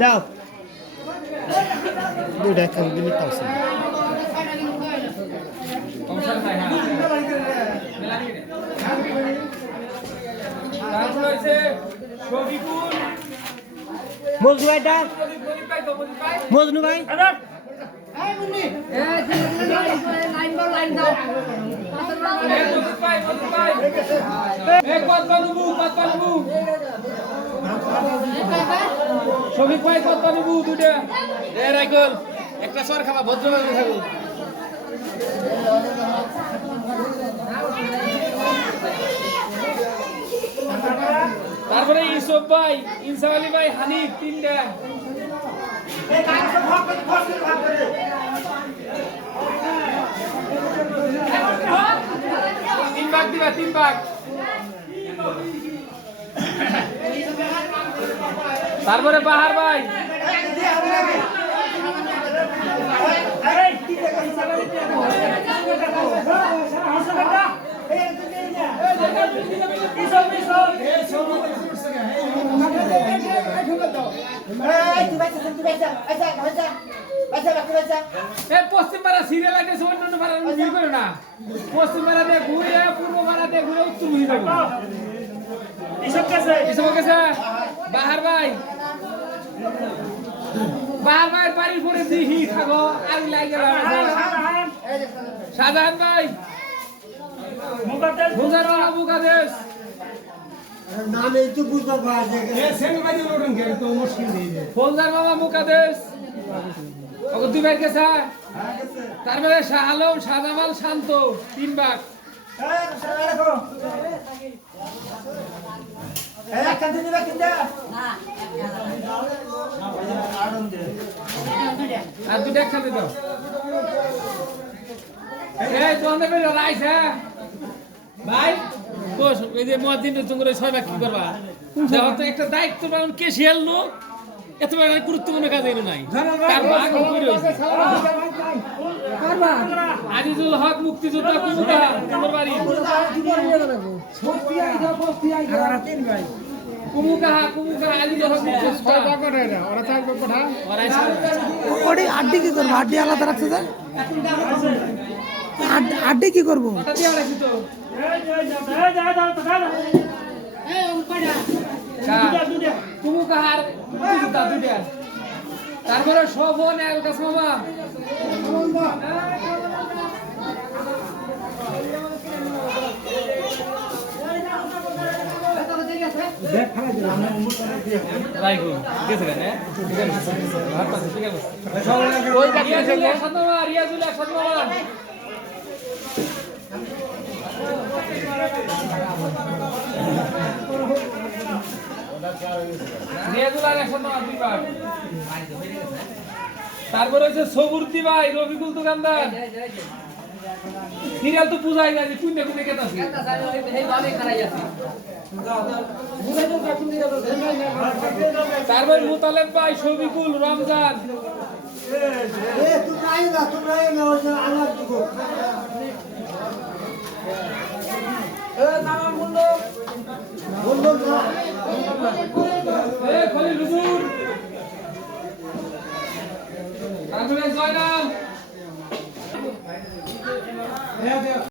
দাও দুইটা খান দিলে তাছে মজনু ভাই ডাক মজনু ভাই লাইন দাও শফিক ভাই কত নিবু দুটা রাইকল একটা সর খাবা ভদ্রভাবে থাকো তারপরে ইসব ভাই ইনসাফ আলী ভাই হানিফ তিনটা তিন ভাগ দিবা তিন ভাগ তারপরে বাহার ভাই পশ্চিম পাড়া সিরিয়াল আগে অন্য পাড়া মিল করে না পশ্চিম পাড়া দিয়ে ঘুরে পূর্ব পাড়া দিয়ে ঘুরে উত্তর মুখী যাবো বাহার ভাই বাহার ভাই বাড়ির পরে দিহি থাকো আর লাগে শাহজাহান ভাই মুকাদেশ নামে তো বুঝতে পারছে ফৌজদার বাবা মুকাদেশ দুই ভাই গেছে তারপরে শাহ আলম শাহজামাল শান্ত তিন ভাগ আর দুটা একসাথে দাও তোমাদের রাইস হ্যাঁ ভাই কোষ এই যে মুয়াজ্জিন তোমরা 6 ভাগ কি করবা দেখো তো একটা দায়িত্ব পালন কে শিয়াল লোক এত বড় গুরুত্বপূর্ণ কাজ এর নাই তার ভাগ হয়ে রইছে আজিজুল হক মুক্তিযোদ্ধা কুমুকা তোমার বাড়ি কুমুকা আজিজুল হক মুক্তিযোদ্ধা ওরা থাকবে কোঠা ওরে আড্ডি কি করব আড্ডি আলাদা রাখছে স্যার আড্ডি কি করব কুমুকাহার মুক্তিযোদ্ধা দুইটা তারপরে শোভন এলকাস মামা রিয়াজুল একসাথে মামা তারপরে হচ্ছে সবুর্তি ভাই রবিকুল দোকানদার সিরিয়াল তো বুঝাই যায় কুইনে কুইনে কেতা আছে তারপরে মুতালেব ভাই শফিকুল রমজান খলিলুর তারপরে জয়নাল